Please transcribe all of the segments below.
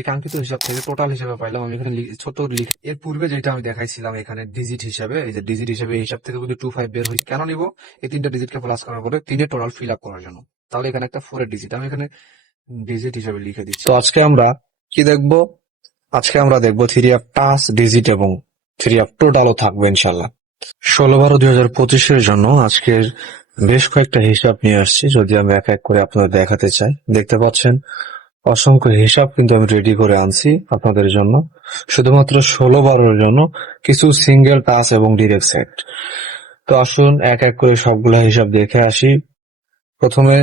এই কাঙ্ক্ষিত হিসাব থেকে টোটাল হিসাবে পাইলাম। আমি এখানে ছোট লিখে এর পূর্বে যেটা আমি দেখাইছিলাম এখানে ডিজিট হিসাবে, এই যে ডিজিট হিসাবে এই হিসাব থেকে যদি 25 বের হয়েছে, কেন নিব? এই তিনটা ডিজিটকে প্লাস করার পরে তিনের টোটাল ফিল আপ করার জন্য। তাহলে এখানে একটা 4 এর ডিজিট আমি এখানে ডিজিট হিসাবে লিখে দিচ্ছি। তো আজকে আমরা কি দেখবো? আজকে আমরা দেখবো থ্রি অফ টাস ডিজিট এবং থ্রি অফ টোটালও থাকবে ইনশাল্লাহ। 16/12/2025 জন্য আজকের বেশ কয়েকটা হিসাব নিয়ে আসছি। যদি আমি এক এক করে আপনাদের দেখাতে চাই, দেখতে পাচ্ছেন অসংখ্য হিসাব কিন্তু আমি রেডি করে আনছি আপনাদের জন্য, শুধুমাত্র 16/12 জন্য কিছু সিঙ্গেল টাস এবং ডিরেক্ট সেট। তো আসুন এক এক করে সবগুলা হিসাব দেখে আসি। প্রথমে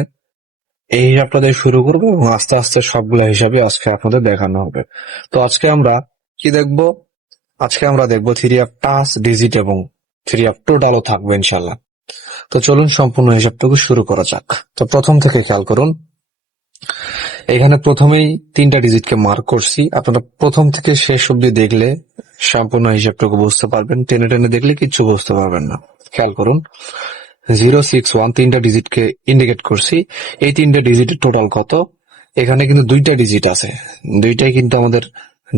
এই হিসাবটা দিয়ে শুরু করবো এবং আস্তে আস্তে সবগুলা হিসাবে আজকে আপনাদের দেখানো হবে। তো আজকে আমরা কি দেখবো? আজকে আমরা দেখবো থ্রি অফ টাস ডিজিট এবং থ্রি অফ টোটালও থাকবে ইনশাল্লাহ। তো চলুন সম্পূর্ণ হিসাবটুকু শুরু করা যাক। তো প্রথম থেকে খেয়াল করুন, এখানে প্রথমেই তিনটা ডিজিটকে মার্ক করছি। আপনারা প্রথম থেকে শেষ অব্দি দেখলে সম্পূর্ণ হিসাবটুকু বুঝতে পারবেন, টেনে টেনে দেখলে কিচ্ছু বুঝতে পারবেন না। খেয়াল করুন, 061 তিনটা ডিজিটকে ইন্ডিকেট করছি। এই তিনটা ডিজিটের টোটাল কত? এখানে কিন্তু দুইটা ডিজিট আছে, দুইটাই কিন্তু আমাদের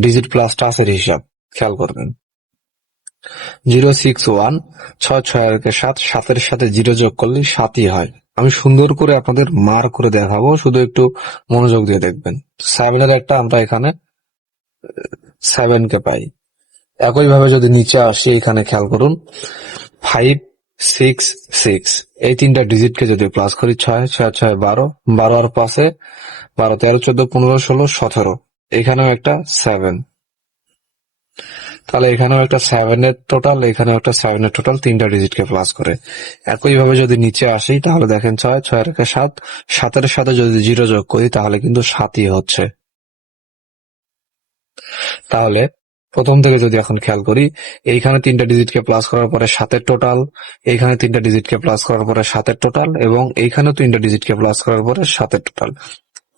ডিজিট প্লাস টাসের হিসাব। খেয়াল করবেন, 061 ছয় ছয় একে সাত, সাতের সাথে জিরো যোগ করলে 7ই হয়। আমি সুন্দর করে আপনাদের মার্ক করে দেখাবো, শুধু একটু মনোযোগ দিয়ে দেখবেন। 7-এর একটা আমরা এখানে 7 কে পাই। একইভাবে যদি নিচে আসি, এখানে খেয়াল করুন, 5 6 6 এই তিনটা ডিজিটকে যদি প্লাস করি, 6 6 6 12, 12 আর 5-এ 12 13 14 15 16 17, এখানেও একটা 7, তাহলে এখানেও একটা 7-এর টোটাল, এখানেও একটা 7-এর টোটাল, তিনটা ডিজিটকে প্লাস করে। একইভাবে যদি নিচে আসি, তাহলে দেখেন 6 6 রেখে 7, 7-এর সাথে যদি জিরো যোগ করি তাহলে কিন্তু 7ই হচ্ছে। তাহলে প্রথম থেকে যদি এখন খেয়াল করি, এইখানে তিনটা ডিজিটকে প্লাস করার পরে 7-এর টোটাল, এইখানে তিনটা ডিজিটকে প্লাস করার পরে 7-এর টোটাল, এবং এইখানেও তিনটা ডিজিটকে প্লাস করার পরে 7-এর টোটাল।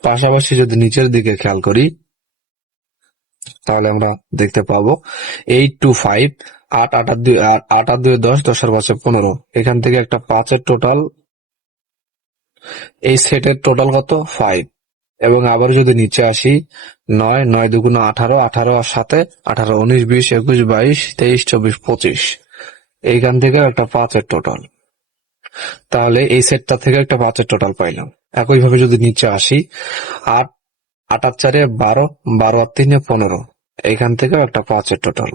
পাশাপাশি যদি নিচের দিকে খেয়াল করি, তাহলে আমরা দেখতে পাবো 825, 8 8 আর 2 8 আর 2 10, 10 আর 5 15, এখান থেকে একটা 5-এর টোটাল। এই সেটের টোটাল কত? 5। এবং আবার যদি নিচে আসি, 9 9 2 18, 18 আর 7 18, 19 20 21 22 23 24 25, এইখান থেকে একটা 5-এর টোটাল। তাহলে এই সেটটা থেকে একটা 5-এর টোটাল পাইলাম। একইভাবে যদি নিচে আসি, 8 8 আর 4 12, 12 আর 3 15, এইখান থেকেও একটা 5-এর টোটাল।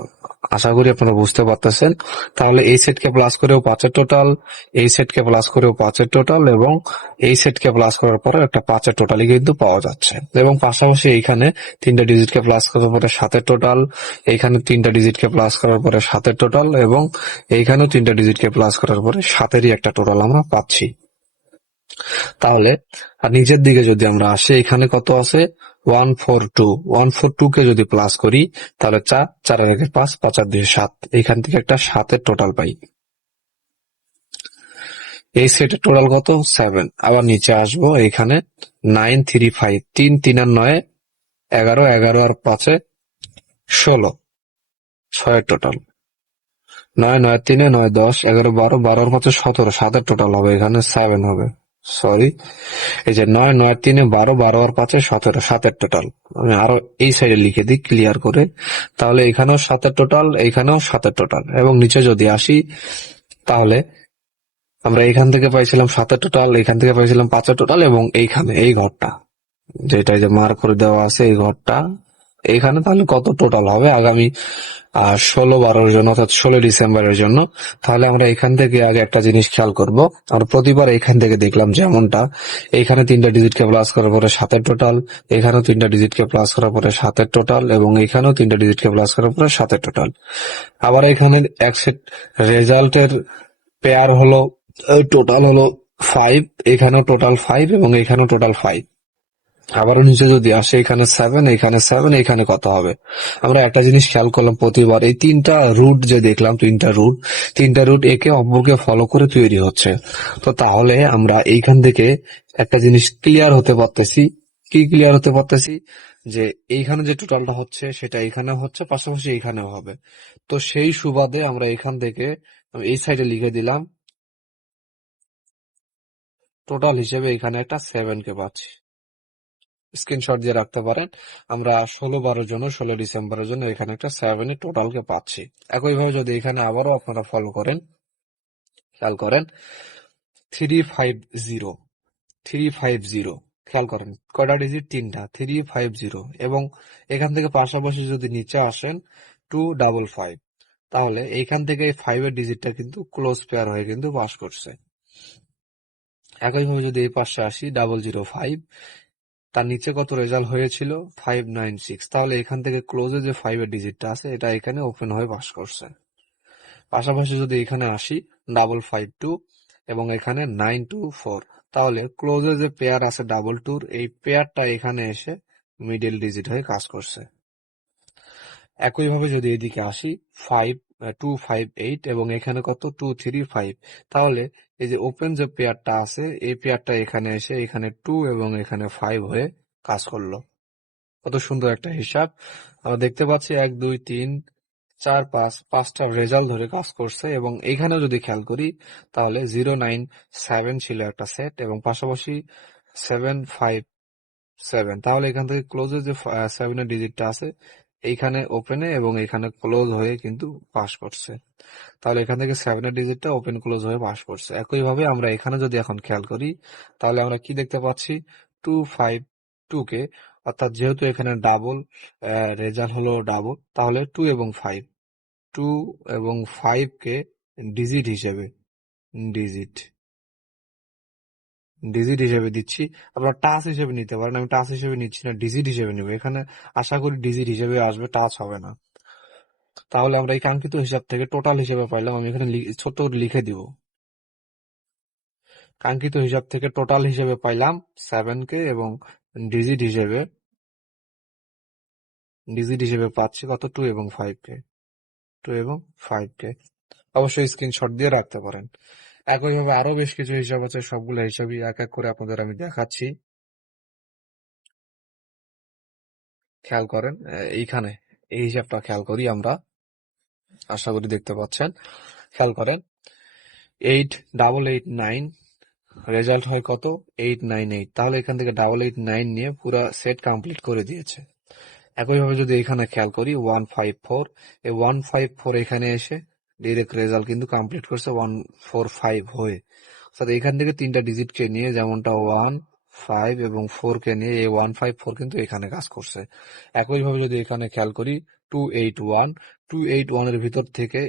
আশা করি আপনারা বুঝতে পারতেছেন। তাহলে এই সেটকে প্লাস করেও 5-এর টোটাল, এই সেটকে প্লাস করেও 5-এর টোটাল, এবং এই সেটকে প্লাস করার পরে একটা 5-এর টোটালই কিন্তু পাওয়া যাচ্ছে। এবং পাশাপাশি এইখানে তিনটা ডিজিটকে প্লাস করার পরে 7-এর টোটাল, এইখানে তিনটা ডিজিটকে প্লাস করার পরে 7-এর টোটাল, এবং এইখানেও তিনটা ডিজিটকে প্লাস করার পরে 7-এরই একটা টোটাল আমরা পাচ্ছি। তাহলে আর নিচের দিকে যদি আমরা আসি, এখানে কত আছে? 142, 142 কে যদি প্লাস করি তাহলে 4 4 এর 5 5 আর 2 7, এখান থেকে একটা 7-এর টোটাল পাই। এই সেটের টোটাল কত? 7। আবার নিচে আসবো, এখানে 9 3 5, 3 3 আর 9 11, 11 আর 5 16, 6-এর টোটাল। 9 9 3 9 10 11 12, 12 আর 5 17, 7-এর টোটাল হবে, এখানে 7 হবে। সরি, এই যে 9 9 3 12, 12 আর 5 17, 7-এর টোটাল। আমি আরো এই সাইডে লিখে দিই ক্লিয়ার করে। তাহলে এখানেও 7-এর টোটাল, এখানেও 7-এর টোটাল, এবং নিচে যদি আসি, তাহলে আমরা এখান থেকে পাইছিলাম 7-এর টোটাল, এখান থেকে পাইছিলাম 5-এর টোটাল, এবং এইখানে এই ঘরটা যেটা যে মার্ক করে দেওয়া আছে, এই ঘরটা এখানে, তাহলে কত টোটাল হবে আগামী 16/12 জন্য, অর্থাৎ 16 ডিসেম্বরের জন্য। তাহলে আমরা এখান থেকে আগে একটা জিনিস খেয়াল করব। আমরা প্রতিবার এখান থেকে দেখলাম যেমনটা, এখানে তিনটা ডিজিটকে প্লাস করার পরে 7-এর টোটাল, এখানেও তিনটা ডিজিটকে প্লাস করার পরে 7-এর টোটাল, এবং এখানেও তিনটা ডিজিটকে প্লাস করার পরে 7-এর টোটাল। আবার এখানে এক সেট রেজাল্টের পেয়ার হলো, টোটাল হলো 5, এখানেও টোটাল 5, এবং এখানেও টোটাল 5। আবারও নিচে যদি আসে, এখানে 7, এখানে 7, এখানে কত হবে? আমরা একটা জিনিস খেয়াল করলাম, প্রতিবার এই তিনটা রুট যে দেখলাম, তিনটা রুট একে অপরকে ফলো করে তৈরি হচ্ছে। তো তাহলে আমরা এইখান থেকে একটা জিনিস ক্লিয়ার হতে পারতেছি। কি ক্লিয়ার হতে পারতেছি? যে এইখানে যে টোটালটা হচ্ছে সেটা এখানেও হচ্ছে, পাশাপাশি এইখানেও হবে। তো সেই সুবাদে আমরা এখান থেকে আমি এই সাইডে লিখে দিলাম, টোটাল হিসেবে এখানে একটা 7 কে পাচ্ছি। স্ক্রিনশট দিয়ে রাখতে পারেন। আমরা 16/12 জন্য 16 ডিসেম্বরের জন্য এখানে একটা 7 টোটালকে পাচ্ছি। একইভাবে যদি এখানে আবারও আপনারা ফলো করেন, খেয়াল করেন 350 350, খেয়াল করেন কয়টা ডিজিট, 3টা, 350, এবং এখান থেকে পাশাপাশি যদি নিচে আসেন 255, তাহলে এইখান থেকে 5 এর ডিজিটটা কিন্তু ক্লোজ পেয়ার হয়ে কিন্তু পাস করছে। একইভাবে যদি এই পাশে আসি 005, তার নিচে কত রেজাল্ট হয়েছিল 596, তাহলে এখান থেকে ক্লোজে যে 5 এর ডিজিটটা আছে এটা এখানে ওপেন হয়ে পাস করছে। পাশাপাশি যদি এখানে আসি 552 এবং এখানে 924, তাহলে ক্লোজে যে পেয়ার আছে 22, এই পেয়ারটা এখানে এসে মিডল ডিজিট হয়ে কাজ করছে। একইভাবে যদি এদিকে আসি 258 এবং এখানে কত 235, তাহলে এই যে ওপেন যে পেয়ারটা আছে এই পেয়ারটা এখানে এসে এখানে 2 এবং এখানে 5 হয়ে কাজ করলো। কত সুন্দর একটা হিসাব আমরা দেখতে পাচ্ছি। 1 2 3 4 5, 5টা রেজাল্ট ধরে কাজ করছে। এবং এইখানে যদি খেয়াল করি তাহলে 097 ছিল একটা সেট এবং পাশাপাশি 757, তাহলে এখান থেকে ক্লোজে যে 7 এর ডিজিটটা আছে এইখানে ওপেনে এবং এখানে ক্লোজ হয়ে কিন্তু পাস করছে। তাহলে এখান থেকে 7 এর ডিজিটটা ওপেন ক্লোজ হয়ে পাস করছে। একইভাবে আমরা এখানে যদি এখন খেয়াল করি তাহলে আমরা কি দেখতে পাচ্ছি 252 কে, অর্থাৎ যেহেতু এখানে ডাবল রেজাল্ট হলো ডাবল, তাহলে 2 এবং 5, 2 এবং 5 কে ডিজিট হিসেবে ডিজিট ডিজিট হিসেবে দিচ্ছি। আপনারা টাচ হিসেবে নিতে পারেন, আমি টাচ হিসেবে নিচ্ছি না, ডিজিট হিসেবে নিব। এখানে আশা করি ডিজিট হিসেবে আসবে, টাচ হবে না। তাহলে আমরা এই কাঙ্ক্ষিত হিসাব থেকে টোটাল হিসেবে পাইলাম, আমি এখানে ছোট্ট করে লিখে দিব। কাঙ্ক্ষিত হিসাব থেকে টোটাল হিসেবে পাইলাম 7 কে এবং ডিজিট হিসেবে পাচ্ছি কত 2 এবং 5 কে, 2 এবং 5 কে। অবশ্যই স্ক্রিনশট দিয়ে রাখতে পারেন। একইভাবে আরো বেশ কিছু হিসাব আছে, সবগুলো হিসাবই এক এক করে আপনাদের আমি দেখাচ্ছি। খেয়াল করেন এইখানে এই হিসাবটা খেয়াল করি আমরা, আশা করি দেখতে পাচ্ছেন। খেয়াল করেন 8889, রেজাল্ট হয় কত 898, তাহলে এখান থেকে 889 নিয়ে পুরো সেট কমপ্লিট করে দিয়েছে। একইভাবে যদি এখানে খেয়াল করি 154, এই 154 এখানে এসে ডিরেক্ট রেজাল্ট কিন্তু কমপ্লিট করছে 145 হয়ে, অর্থাৎ এখান থেকে 3টা ডিজিট কে নিয়ে যেমনটা 1 5 এবং 4 কে নিয়ে এই 154 কিন্তু এখানে কাজ করছে। একইভাবে যদি এখানে খেয়াল করি 281 এর ভিতর থেকে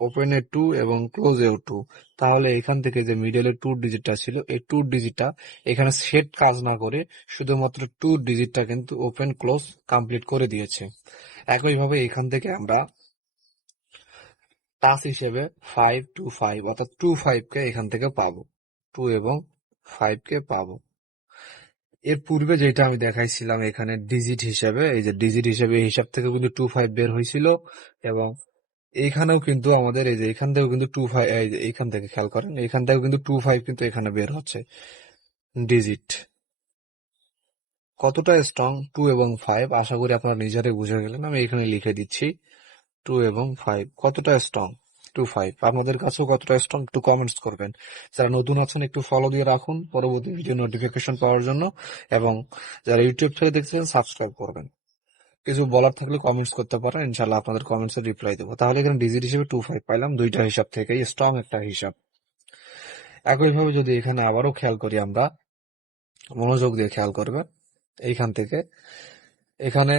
ওপেনে 2 এবং ক্লোজেও 2, তাহলে এখান থেকে যে মিডলের 2 ডিজিটটা ছিল এই 2 ডিজিটটা এখানে সেট কাজ না করে শুধুমাত্র 2 ডিজিটটা কিন্তু ওপেন ক্লোজ কমপ্লিট করে দিয়েছে। একইভাবে এখান থেকে আমরা টাচ হিসেবে 525, অর্থাৎ 25 কে এখান থেকে পাবো, 2 এবং 5 কে পাবো। এর পূর্বে যেটা আমি দেখাইছিলাম এখানে ডিজিট হিসেবে, এই যে ডিজিট হিসেবে এই হিসাব থেকে কিন্তু 25 বের হয়েছিল এবং এইখানেও কিন্তু আমাদের এই যে এখান থেকেও কিন্তু 25, এই যে এইখান থেকে খেয়াল করেন এখান থেকেও কিন্তু 25 কিন্তু এখানে বের হচ্ছে ডিজিট। কতটা স্ট্রং 2 এবং 5 আশা করি আপনারা নিজেরাই বুঝে গেলেন, আমি এখানে লিখে দিচ্ছি 2 এবং 5 কতটা স্ট্রং। 2 5 আপনাদের কাছেও কতটা স্ট্রং একটু কমেন্টস করবেন। যারা নতুন আছেন একটু ফলো দিয়ে রাখুন পরবর্তী ভিডিও নোটিফিকেশন পাওয়ার জন্য, এবং যারা ইউটিউব থেকে দেখছেন সাবস্ক্রাইব করবেন। কিছু বলার থাকলে কমেন্টস করতে পারেন, ইনশাল্লাহ আপনাদের কমেন্টসের রিপ্লাই দেবো। তাহলে এখানে ডিজিট হিসেবে 25 পাইলাম, দুইটা হিসাব থেকেই স্ট্রং একটা হিসাব। একইভাবে যদি এখানে আবারও খেয়াল করি আমরা, মনোযোগ দিয়ে খেয়াল করবেন, এইখান থেকে এখানে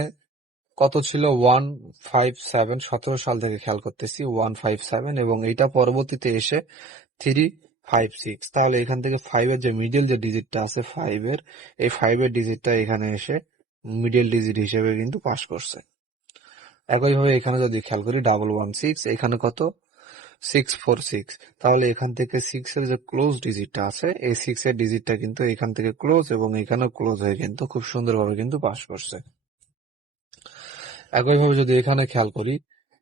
কত ছিল 157, 17 সাল থেকে খেয়াল করতেছি 157, এবং এইটা পরবর্তীতে এসে 356, তাহলে এখান থেকে 5 এর যে মিডল যে ডিজিটটা আছে 5 এর, এই 5 এর ডিজিটটা এখানে এসে মিডল ডিজিট হিসেবে কিন্তু পাস করছে। একইভাবে এখানে যদি খেয়াল করি 116, এখানে কত 646, তাহলে এখান থেকে 6 এর যে ক্লোজ ডিজিটটা আছে এই 6 এর ডিজিটটা কিন্তু এখান থেকে ক্লোজ এবং এখানেও ক্লোজ হয়ে কিন্তু খুব সুন্দরভাবে কিন্তু পাস করছে। একইভাবে যদি এখানে খেয়াল করি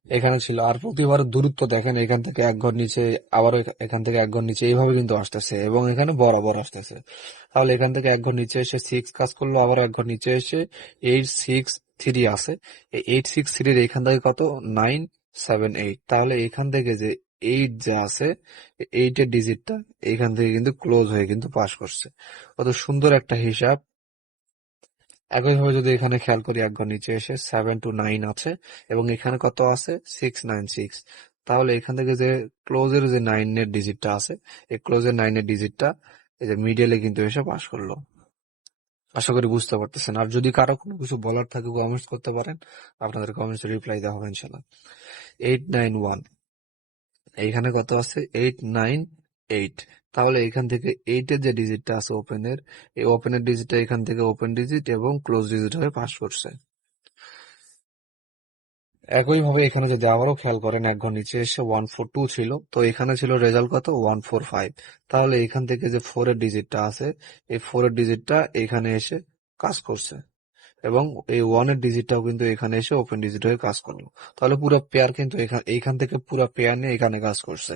এখানে ছিল, আর প্রতিবার দূরত্ব দেখেন এখান থেকে এক ঘর নিচে, আবার এখান থেকে এক ঘর নিচে, এইভাবে কিন্তু আসতেছে এবং এখানে বরাবর আসতেছে। তাহলে এখান থেকে এক ঘর নিচে এসে 6 কাজ করলো, আবার এক ঘর নিচে এসে 863 আছে, এই 863 এর এখান থেকে কত 978, তাহলে এখান থেকে যে 8 যা আছে 8 এর ডিজিটটা এখান থেকে কিন্তু ক্লোজ হয়ে কিন্তু পাস করছে। কত সুন্দর একটা হিসাব। একইভাবে যদি এখানে খেয়াল করি এক ঘর নিচে এসে 7 to 9 আছে এবং এখানে কত আছে 696, তাহলে এখান থেকে যে ক্লোজের যে 9 এর ডিজিটটা আছে এই ক্লোজের 9 এর ডিজিটটা এই যে মিডলে কিন্তু এসে পাস করলো। আশা করি বুঝতে পারতেছেন। আর যদি কারো কোনো কিছু বলার থাকে কমেন্টস করতে পারেন, আপনাদের কমেন্টস রিপ্লাই দেওয়া হবে ইনশাল্লাহ। 891 এইখানে কত আছে 898, তাহলে এখান থেকে 8 এর যে ডিজিটটা আছে ওপেনের, এই ওপেনের ডিজিটটা এখান থেকে ওপেন ডিজিট এবং ক্লোজ ডিজিট হয়ে পাস করছে। একইভাবে এখানে যদি আবারও খেয়াল করেন এক ঘর নিচে এসে 142 ছিল, তো এখানে ছিল রেজাল্ট কত 145, তাহলে এখান থেকে যে 4 এর ডিজিটটা আছে এই 4 এর ডিজিটটা এখানে এসে কাজ করছে এবং এই 1 এর ডিজিটটাও কিন্তু এখানে এসে ওপেন ডিজিট হয়ে কাজ করলো। তাহলে পুরো পেয়ার কিন্তু এইখান থেকে পুরো পেয়ার নিয়ে এখানে কাজ করছে।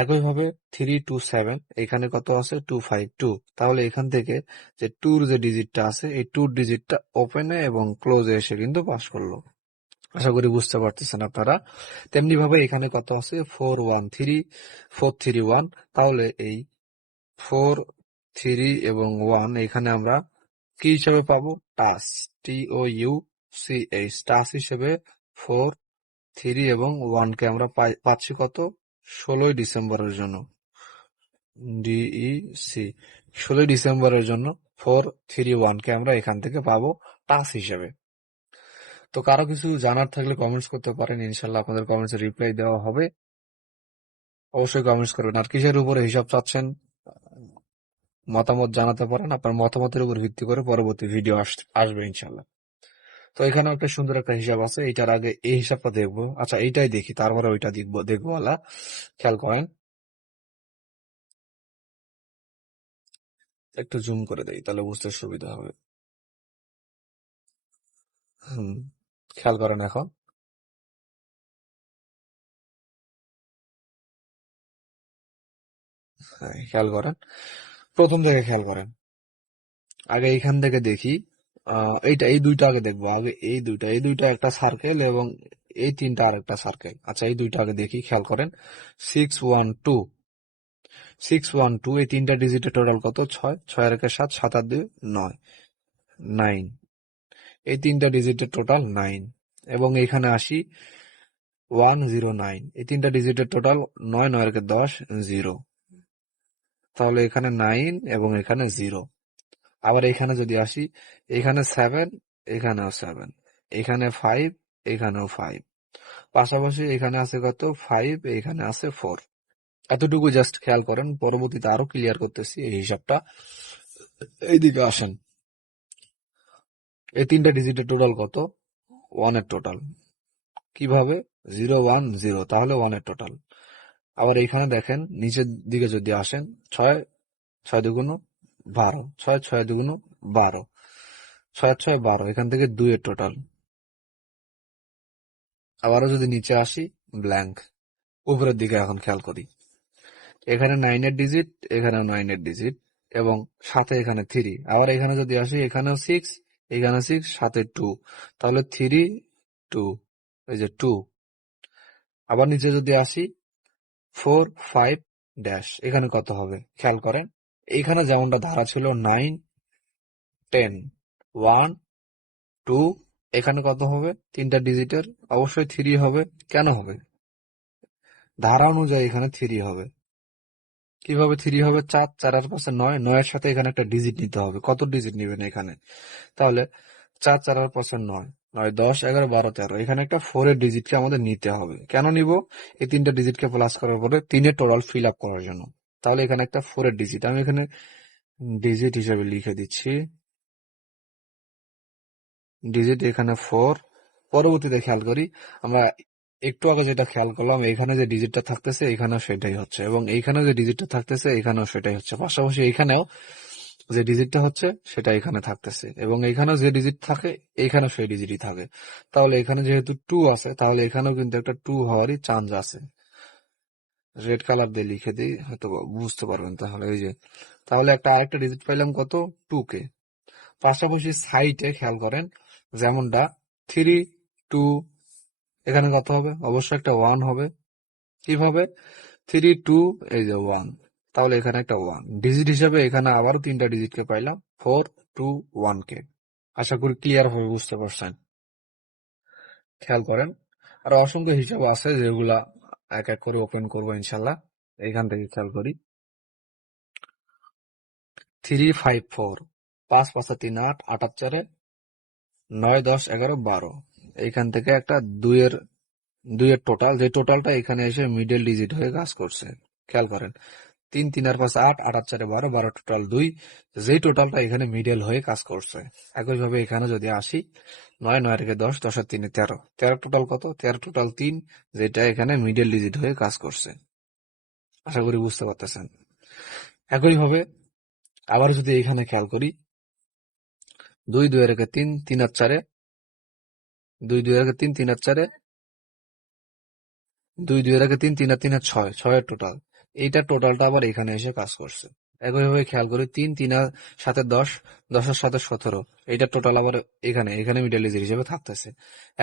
একইভাবে 327 এখানে কত আছে 252, তাহলে এখান থেকে যে 2 যে ডিজিটটা আছে এই 2 ডিজিটটা ওপেনে এবং ক্লোজে এসে কিন্তু পাস করলো। আশা করি বুঝতে পারতেছেন আপনারা। তেমনি ভাবে এখানে কত আছে 413, তাহলে এই 4, 3 এবং 1 এখানে আমরা কি হিসাবে পাবো টাস, TOUCH টাস হিসেবে 4, 3 এবং 1 কে আমরা পাচ্ছি কত 16 ডিসেম্বরের জন্য, DEC 16 ডিসেম্বরের জন্য 4, 3, 1 কে আমরা এখান থেকে পাবো টাস হিসেবে। তো কারো কিছু জানার থাকলে কমেন্টস করতে পারেন, ইনশাল্লাহ আপনাদের কমেন্টস রিপ্লাই দেওয়া হবে। অবশ্যই কমেন্টস করবেন। আর কিসের উপরে হিসাব চাচ্ছেন মতামত জানাতে পারেন, আপনার মতামতের উপর ভিত্তি করে পরবর্তী ভিডিও আসবে ইনশাল্লাহ। তো এখানে একটা সুন্দর একটা হিসাব আছে, এইটার আগে এই হিসাবটা দেখবো, আচ্ছা এইটাই দেখি তারপরে ওইটা দেখবো আলা। খেয়াল করেন, একটু জুম করে দেই তাহলে বুঝতে সুবিধা হবে। হুম, খেয়াল করেন এখন। হ্যাঁ, খেয়াল করেন, প্রথম থেকে খেয়াল করেন। আগে এইখান থেকে দেখি, এই দুইটা আগে দেখবো। আগে এই দুইটা একটা সার্কেল এবং এই তিনটা আর একটা সার্কেল। আচ্ছা এই দুইটা আগে দেখি, খেয়াল করেন। 612 এই তিনটা ডিজিটের টোটাল কত 6, 6 আর 7, 7 আর 2 9, 9 এই তিনটা ডিজিটের টোটাল 9। এবং এখানে আসি 109 এই তিনটা ডিজিটের টোটাল 9, 9 আর 10 0, তাহলে এখানে 9 এবং এখানে 0। আবার এখানে যদি আসি, এখানে 7, এখানেও 7, এখানে 5, এখানেও 5, পাশাপাশি এখানে আছে কত 5, এখানে আছে 4। এতটুকু জাস্ট খেয়াল করেন, পরবর্তীতে আরো ক্লিয়ার করতেছি এই হিসাবটা। এইদিকে আসেন, এই তিনটা ডিজিটের টোটাল কত 1 এর টোটাল, কিভাবে 010, তাহলে 1 এর টোটাল। আবার এইখানে দেখেন নিচের দিকে যদি আসেন, 6, 6 দুগুণ 12, 6, 6 দুগুণ 12, 6 আর 6 12, এখান থেকে 2 এর টোটাল। আবারও যদি নিচে আসি ব্ল্যাঙ্ক, উপরের দিকে এখন খেয়াল করি, এখানে 9 এর ডিজিট, এখানেও 9 এর ডিজিট এবং সাথে এখানে 3। আবার এখানে যদি আসি, এখানেও 6, এখানে 6, সাথে 2, তাহলে 3, 2, এই যে 2। আবার নিচে যদি আসি 4, 5 ড্যাশ, এখানে কত হবে খেয়াল করেন। এইখানে যেমনটা ধারা ছিল 9, 10, 1, 2, এখানে কত হবে তিনটা ডিজিটের, অবশ্যই 3 হবে। কেন হবে, ধারা অনুযায়ী এখানে 3 হবে। কিভাবে 3 হবে, 4, 4 এর পাশে 9, 9 এর সাথে এখানে একটা ডিজিট নিতে হবে। কত ডিজিট নিবেন এখানে, তাহলে 4, 4 এর পাশে 9, 9, 10, 11, 12, 13, এখানে একটা 4 এর ডিজিটকে আমাদের নিতে হবে। কেন নিব, এই তিনটা ডিজিটকে প্লাস করার পরে 3 এর টোটাল ফিল আপ করার জন্য। তাহলে এখানে একটা 4 এর ডিজিট আমি এখানে ডিজিট হিসেবে লিখে দিচ্ছি, ডিজিট এখানে 4। পরবর্তীতে খেয়াল করি, আমরা একটু আগে যেটা খেয়াল করলাম, এখানে যে ডিজিটটা থাকতেছে এখানেও সেটাই হচ্ছে এবং এইখানেও যে ডিজিটটা থাকতেছে এখানেও সেটাই হচ্ছে। পাশাপাশি এইখানেও যে ডিজিটটা হচ্ছে সেটা এখানে থাকতেছে এবং এখানেও যে ডিজিট থাকে এখানেও সেই ডিজিটই থাকে। তাহলে এখানে যেহেতু 2 আছে, তাহলে এখানেও কিন্তু একটা 2 হওয়ারই চান্স আছে। রেড কালার দিয়ে লিখে দিই, হয়তো বুঝতে পারবেন। তাহলে এই যে, তাহলে একটা আরেকটা ডিজিট পাইলাম কত 2 কে। পাশাপাশি সাইডে খেয়াল করেন, যেমনটা 3, 2, এখানে কত হবে, অবশ্যই একটা 1 হবে। কিভাবে 3, 2, এই যে 1, তাহলে এখানে একটা 1 ডিজিট হিসেবে এখানে আবারও তিনটা ডিজিটকে পাইলাম 4, 2, 1 কে। আশা করি ক্লিয়ার ভাবে বুঝতে পারছেন। খেয়াল করেন, আর অসংখ্য হিসাব আছে যেগুলা এক এক করে ওপেন করবো ইনশাল্লাহ। এইখান থেকে খেয়াল করি, 354, 5 5 3 8, 8 8 4 9 10 11 12। এইখান থেকে একটা দুইয়ের টোটাল, যে টোটালটা এখানে এসে মিডল ডিজিট হয়ে কাজ করছে। খেয়াল করেন, 3 3 আর 5 8, 8 8 4 12, 12 টোটাল 2, যেই টোটালটা এখানে মিডল হয়ে কাজ করছে। একইভাবে এখানে যদি আসি, 9 9 রেখে 10, 10 আর 3 13, 13 টোটাল কত? 13 টোটাল 3, যেটা এখানে মিডল ডিজিট হয়ে কাজ করছে। আশা করি বুঝতে পারতেছেন। একইভাবে আবার যদি এখানে খেয়াল করি, 2 2 রেখে 3, 3 আর 4, 2 2 রেখে 3, 3 আর 4, 2 2 রেখে 3, 3 আর 3 আর 6, 6 এর টোটাল। এইটার টোটালটা আবার এখানে এসে কাজ করছে। একইভাবে খেয়াল করি, 3 3 আর 7 10, 10 আর 7 17, এইটার টোটাল আবার এখানে মিডল ডিজিট হিসেবে থাকতেছে।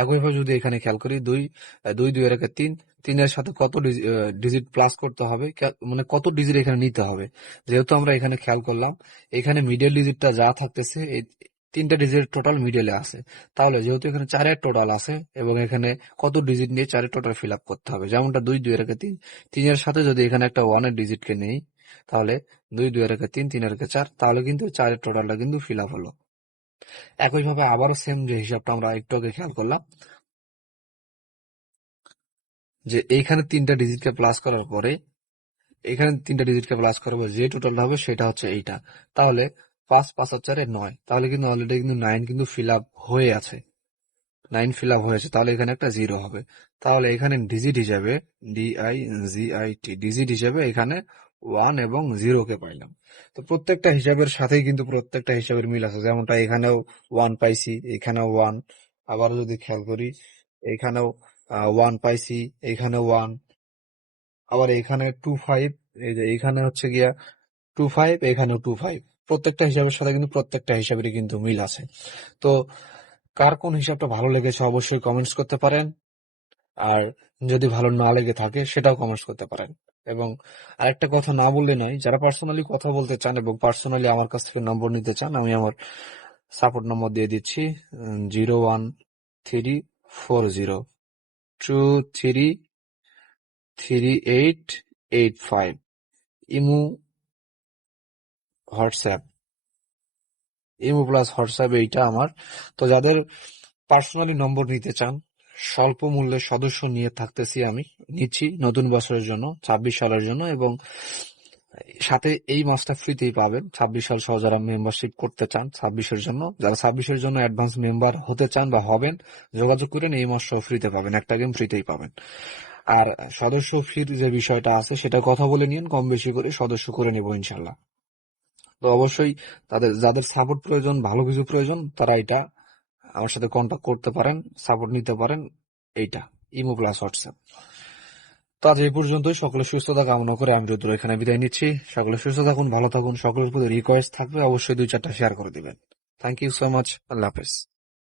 একইভাবে যদি এখানে খেয়াল করি, 2 2 2 রেখে 3, 3 এর সাথে কত ডিজিট প্লাস করতে হবে, মানে কত ডিজিট এখানে নিতে হবে। যেহেতু আমরা এখানে খেয়াল করলাম, এখানে মিডল ডিজিটটা যা থাকতেছে এই 3টা ডিজিট টোটাল মিডলে আছে। তাহলে যেহেতু এখানে 4 টোটাল আছে এবং এখানে কত ডিজিট নিয়ে 4 টোটাল ফিল আপ করতে হবে, যেমনটা 2 2 রেখে 3, 3 এর সাথে যদি এখানে একটা 1 এর ডিজিটকে নেই, তাহলে 2 2 রেখে 3, 3 রেখে 4, তাহলে কিন্তু 4 এর টোটালটা কিন্তু ফিল আপ হলো। একইভাবে আবারও সেম যে হিসাবটা আমরা একটু আগে খেয়াল করলাম, যে এইখানে 3টা ডিজিটকে প্লাস করার পরে এখানে 3টা ডিজিটকে প্লাস করবো, যে টোটালটা হবে সেটা হচ্ছে এইটা। তাহলে 5 5 আর 4 9, তাহলে কিন্তু অলরেডি কিন্তু 9 কিন্তু ফিল আপ হয়ে আছে, 9 ফিল আপ হয়েছে। তাহলে এখানে একটা 0 হবে। তাহলে এখানে ডিজিট হিসাবে, ডিজিট হিসাবে এখানে 1 এবং 0 কে পাইলাম। তো প্রত্যেকটা হিসাবের সাথেই কিন্তু প্রত্যেকটা হিসাবের মিল আছে, যেমনটা এখানেও 1 পাইছি, এখানেও 1। আবার যদি খেয়াল করি, এখানেও 1 পাইছি, এখানেও 1। আবার এখানে 25, এই যে এখানে হচ্ছে গিয়া 25, এখানেও 25। প্রত্যেকটা হিসাবের সাথে কিন্তু প্রত্যেকটা হিসাবেরই কিন্তু মিল আছে। তো কার কোন হিসাবটা ভালো লেগেছে অবশ্যই কমেন্টস করতে পারেন, আর যদি ভালো না লেগে থাকে সেটাও কমেন্টস করতে পারেন। এবং আরেকটা কথা না বললে নয়, যারা পার্সোনালি কথা বলতে চান এবং পার্সোনালি আমার কাছ থেকে নম্বর নিতে চান, আমি আমার সাপোর্ট নম্বর দিয়ে দিচ্ছি, 01340233885, imo WhatsApp, imo plus WhatsApp এইটা আমার। তো যাদের পার্সোনালি নম্বর নিতে চান, স্বল্প মূল্যে সদস্য নিয়ে থাকতেছি, আমি নিচ্ছি নতুন বছরের জন্য, 26 সালের জন্য, এবং সাথে এই মাসটা ফ্রিতেই পাবেন। 26 সাল সহ যারা মেম্বারশিপ করতে চান 26-এর জন্য, যারা 26-এর জন্য অ্যাডভান্স মেম্বার হতে চান বা হবেন, যোগাযোগ করেন, এই মাস সহ ফ্রিতে পাবেন, একটা গেম ফ্রিতেই পাবেন। আর সদস্য ফির যে বিষয়টা আছে সেটা কথা বলে নিন, কম বেশি করে সদস্য করে নেব ইনশাল্লাহ। তো অবশ্যই যাদের সাপোর্ট প্রয়োজন, ভালো কিছু প্রয়োজন, তারা এটা আমার সাথে কন্ট্যাক্ট করতে পারেন, সাপোর্ট নিতে পারেন। এইটা ইমো প্লাস হোয়াটসঅ্যাপ। তো আজ এই পর্যন্তই। সকলের সুস্থতা কামনা করে আমি রুদ্র এখানে বিদায় নিচ্ছি। সকলে সুস্থ থাকুন, ভালো থাকুন। সকলের প্রতি রিকোয়েস্ট থাকবে অবশ্যই 2-4টা শেয়ার করে দিবেন। Thank you so much. আল্লাহ হাফেজ।